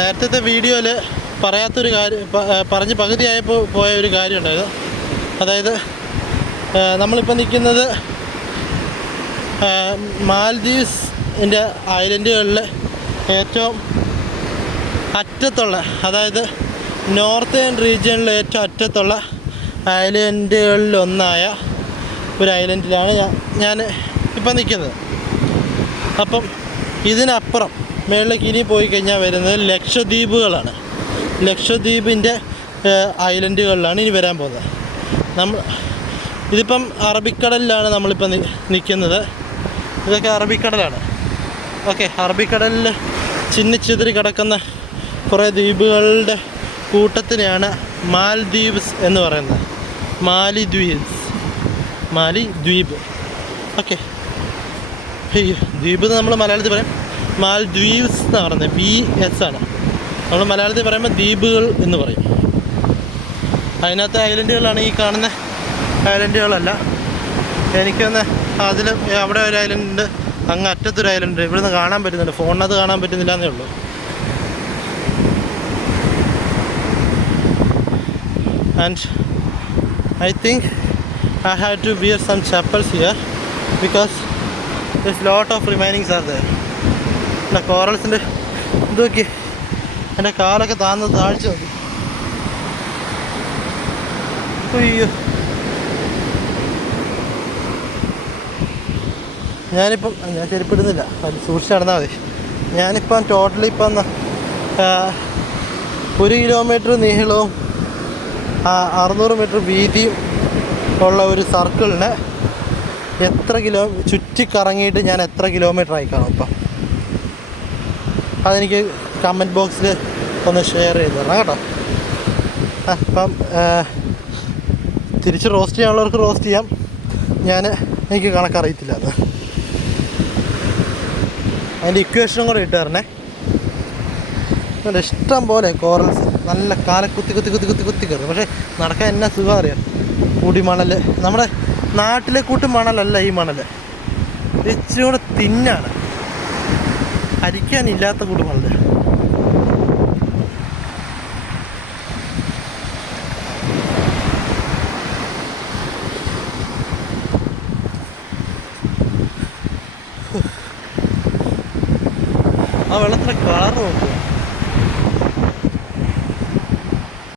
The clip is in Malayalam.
നേരത്തെ വീഡിയോയിൽ പറയാത്തൊരു കാര്യം പറഞ്ഞ് പകുതിയായപ്പോൾ പോയ ഒരു കാര്യം ഉണ്ടായത്. അതായത് നമ്മളിപ്പോൾ നിൽക്കുന്നത് മാൽദീവ്സിൻ്റെ ഐലൻഡുകളിൽ ഏറ്റവും അറ്റത്തുള്ള, അതായത് നോർത്തേൺ റീജിയനിലെ ഏറ്റവും അറ്റത്തുള്ള ഐലൻഡുകളിലൊന്നായ ഒരു ഐലൻഡിലാണ് ഞാൻ ഇപ്പം നിൽക്കുന്നത്. അപ്പം ഇതിനപ്പുറം മേളിലേക്ക് ഇനി പോയി കഴിഞ്ഞാൽ വരുന്നത് ലക്ഷദ്വീപുകളാണ്. ലക്ഷദ്വീപിൻ്റെ ഐലൻഡുകളിലാണ് ഇനി വരാൻ പോകുന്നത്. ഇതിപ്പം അറബിക്കടലിലാണ് നമ്മളിപ്പം നിൽക്കുന്നത്. ഇതൊക്കെ അറബിക്കടലാണ്. ഓക്കെ, അറബിക്കടലിൽ ചിന്നിച്ചിതറി കിടക്കുന്ന കുറേ ദ്വീപുകളുടെ കൂട്ടത്തിനെയാണ് മാൽദ്വീപ്സ് എന്ന് പറയുന്നത്. മാലിദ്വീപ്. ഓക്കെ, ദ്വീപ് നമ്മൾ മലയാളത്തിൽ പറയും മാൽദ്വീപ്സ് എന്നാണ് പറയുന്നത്. VS ആണ്. നമ്മൾ മലയാളത്തിൽ പറയുമ്പോൾ ദ്വീപുകൾ എന്ന് പറയും. അതിനകത്തെ ഐലൻഡുകളാണ് ഈ കാണുന്ന ഐലൻഡുകളല്ല. എനിക്കൊന്ന് അതിൽ അവിടെ ഒരു ഐലൻഡ്, അങ്ങ് അറ്റത്തൊരു ഐലൻഡ് ഇവിടുന്ന് കാണാൻ പറ്റുന്നുണ്ട്. ഫോണിനകത്ത് കാണാൻ പറ്റുന്നില്ല എന്നേ ഉള്ളൂ. And I think I had to wear some chappals here because there's lot of remainings are there. The coralsൻ്റെ ഇതൊക്കെ എൻ്റെ കാലൊക്കെ താഴ്ച നോക്കി. അയ്യോ, ഞാൻ ചെരുപ്പിടുന്നില്ല, അത് സൂക്ഷിച്ച് നടന്നാൽ മതി. ഞാനിപ്പം ടോട്ടലി ഇപ്പം 1 കിലോമീറ്റർ നീളവും 600 മീറ്റർ വീതിയും ഉള്ള ഒരു സർക്കിളിന് ചുറ്റിക്കറങ്ങിയിട്ട് ഞാൻ എത്ര കിലോമീറ്റർ ആയി കാണും ഇപ്പം. അതെനിക്ക് കമൻറ്റ് ബോക്സിൽ ഒന്ന് ഷെയർ ചെയ്ത് തരണം കേട്ടോ. അപ്പം തിരിച്ച് റോസ്റ്റ് ചെയ്യാനുള്ളവർക്ക് റോസ്റ്റ് ചെയ്യാം. എനിക്ക് കണക്കറിയത്തില്ല. അതിൻ്റെ ഇക്വേഷനും കൂടെ ഇട്ട് തരണേ. ഇഷ്ടം പോലെ കോറൽസ് നല്ല കാല കുത്തി കയറും. പക്ഷേ നടക്കാൻ എന്നാ സുഖം അറിയാം. പൊടിമണൽ, നമ്മുടെ നാട്ടിലെ കൂട്ട് മണലല്ല ഈ മണൽ. ഇച്ചിരി കൂടെ തിന്നാണ്, അരിക്കാനില്ലാത്ത കൂട്ട് മണൽ. ആ വെള്ളത്തിൻ്റെ കളർ നോക്കും.